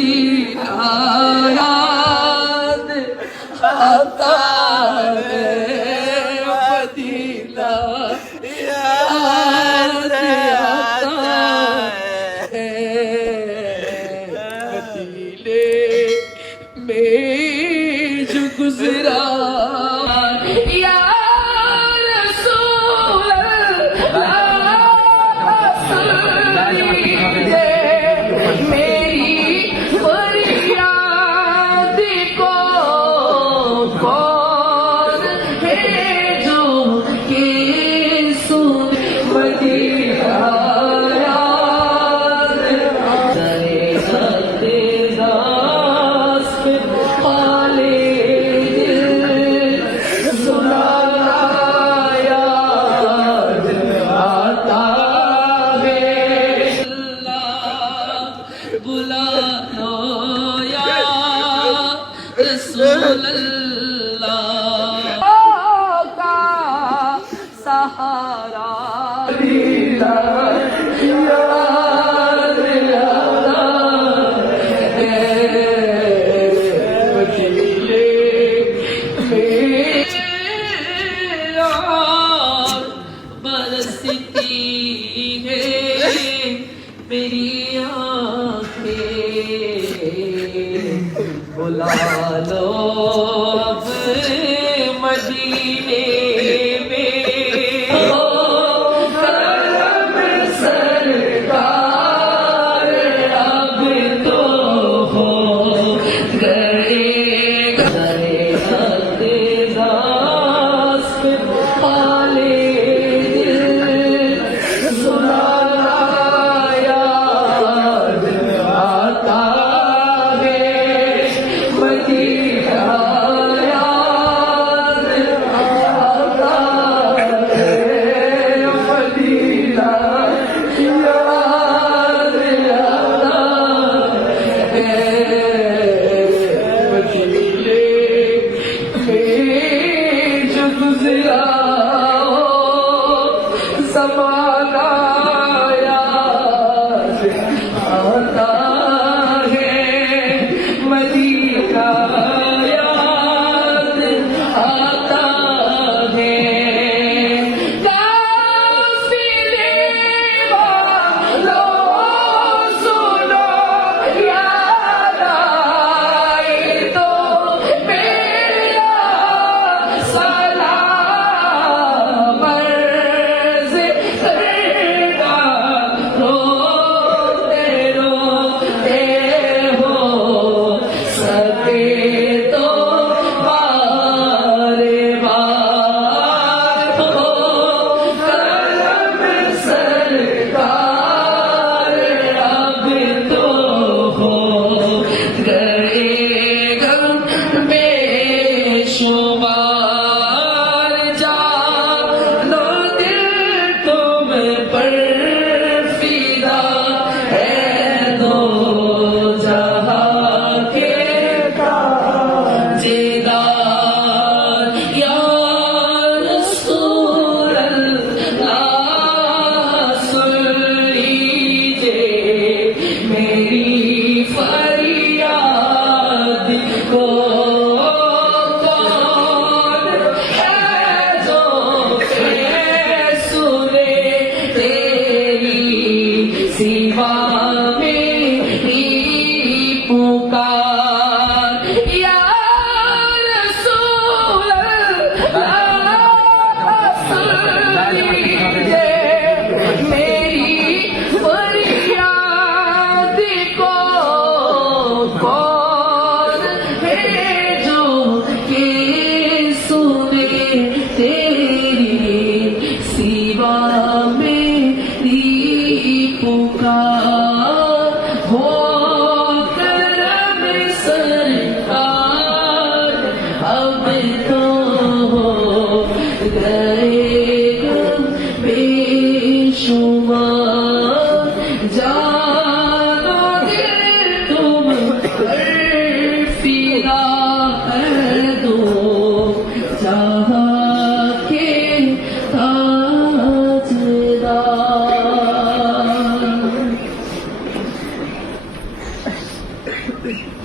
مدینہ یاد آتا ہے، مدینہ یاد آتا ہے، مدینے میں جو گزرا یا رسول اللہ سنیے میری فریاد کو، کون ہے جو کہ سن مدینہ یاد کرے ستے داس پالے دل سنانا یاد آتا ہے، اللہ بلا لو یا رسول اللہ کا سہارا برستی ہے میری آنکھیں، بلا لو اب مدینے میں، کرم سرکار اب تو ہو گئے، گئے داس پالے دل سنانا یاد آتا ہے، مدینہ یاد آتا ہے، مدینہ یاد آتا ہے، مدینے میں جو گزرا زمانہ یاد آتا ہے، مدینہ یاد آتا ہے، قافلے والوں سنو یاد آئے تو میرا سلام عرض کرنا، روتے روتے ہو سکے تو بار بار ہو کرم سرکار اب تو ہو گئے غم بے شمار، جانو دل تم پر فدا ہے، دو جہاں کے تاجدار، یا رسول اللہ سن لیجیے میری فریاد کو، کون ہے جو کہ سنے تیری سوا میری پکار، یا رسول اللہ سن لیجیے میری فریاد کو، کون ہے جو کہ سنے تیری سوا میری پکار، ہو کرم ہے